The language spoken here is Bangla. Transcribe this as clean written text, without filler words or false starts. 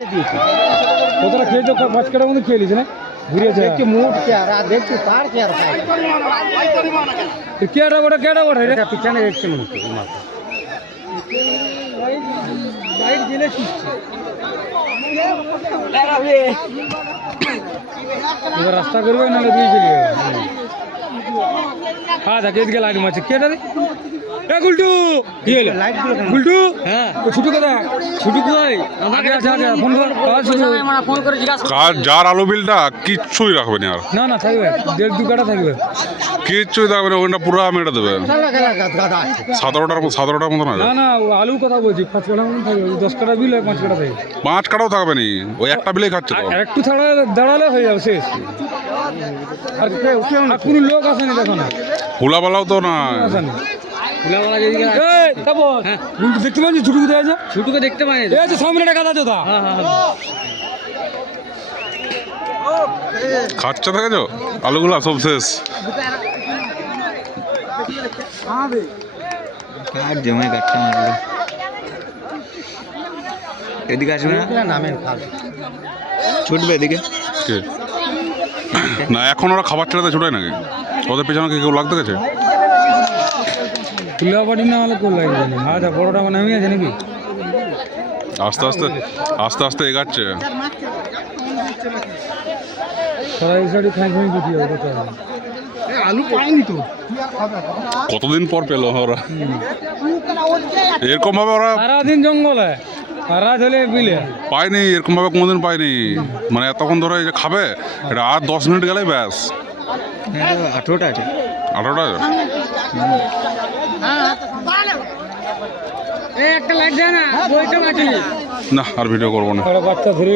কতটা খেয়েছো? 5 কাটার মধ্যে খেয়ে নিয়েছে না? ঘুরিয়েছে দেখছি মুখ চেহারা দেখছি তার চেহারা কেটা ওটা কেটা ওটা এটা পিছনে দেখছি মনে হচ্ছে মাথা লাইট জেলে ছুটছে এবার রাস্তা করবে নাহলে দিয়ে চলে যাবে। আচ্ছা এদিকে লাইট মারছে কেটা রে? এ গুলটু কি হলো? লাইট গুলো গুলটু হ্যাঁ ও ছুটু কথা ছুটু কই? আগে আগে আগে ফোন কর ফোন করে জিজ্ঞাসা কার যার আলু বিলটা কিচ্ছুই রাখবে না আর না না থাকবে 1.5-2 কাটা থাকবে। কিচ্ছুই থাকবে না, ওখানটা পুরো মেরে দেবে। খেলা খেলা গাদা আছে 17টার মতো না না না ও আলুর কথা বলছি 5 কাটা মতন থাকবে। 10 কাটা বিল হয় 5 কাটা থাকবে। 5 কাটাও থাকবে নি, ওই একটা বিলেই খাচ্ছে তো। আর একটু দাঁড়ালে হয়ে যাবে শেষ। আর কোনো লোক আসেনি দেখো না হুলাপালাও তো না। আসেনি এই, তারপর? গুলটু দেখতে পাচ্ছি ছুটু কোথায় আছে? ছুটুকে দেখতে পাই এই যে সামনে একটা গাদা আছে তা খাচ্ছে দেখেছো আলুগুলা সব শেষ। কার জমে কাটতে মারলো। এদিকে আসবে না, নামেন খাল ছুটবে এদিকে। কে? না এখন ওরা খাবার ছেড়ে ছুটায় নাকি? ওদের পেছনে কি কেউ লাগতে গেছে? ফুলা বাড়ি না হলে কোন লাগবে জানি। আচ্ছা বড়টা মানে আমি আছে নাকি? আস্তে আস্তে আস্তে আস্তে এগাচ্ছে। সারা এই সাইডে খাই খাই দিতে হবে কথা হবে। আলু পাইনি তো কতদিন পর পেলো ওরা এরকম ভাবে? ওরা সারাদিন জঙ্গলে সারা চলে বিলে পায়নি, এরকম ভাবে কোনোদিন পায়নি। মানে এতক্ষণ ধরে এই যে খাবে, এটা আর 10 মিনিট গেলেই ব্যাস। 18টা আছে। 18টা একটা লাইট দেয় না বইটা মাটি না, আর ভিডিও করবো না। বাচ্চা ধরে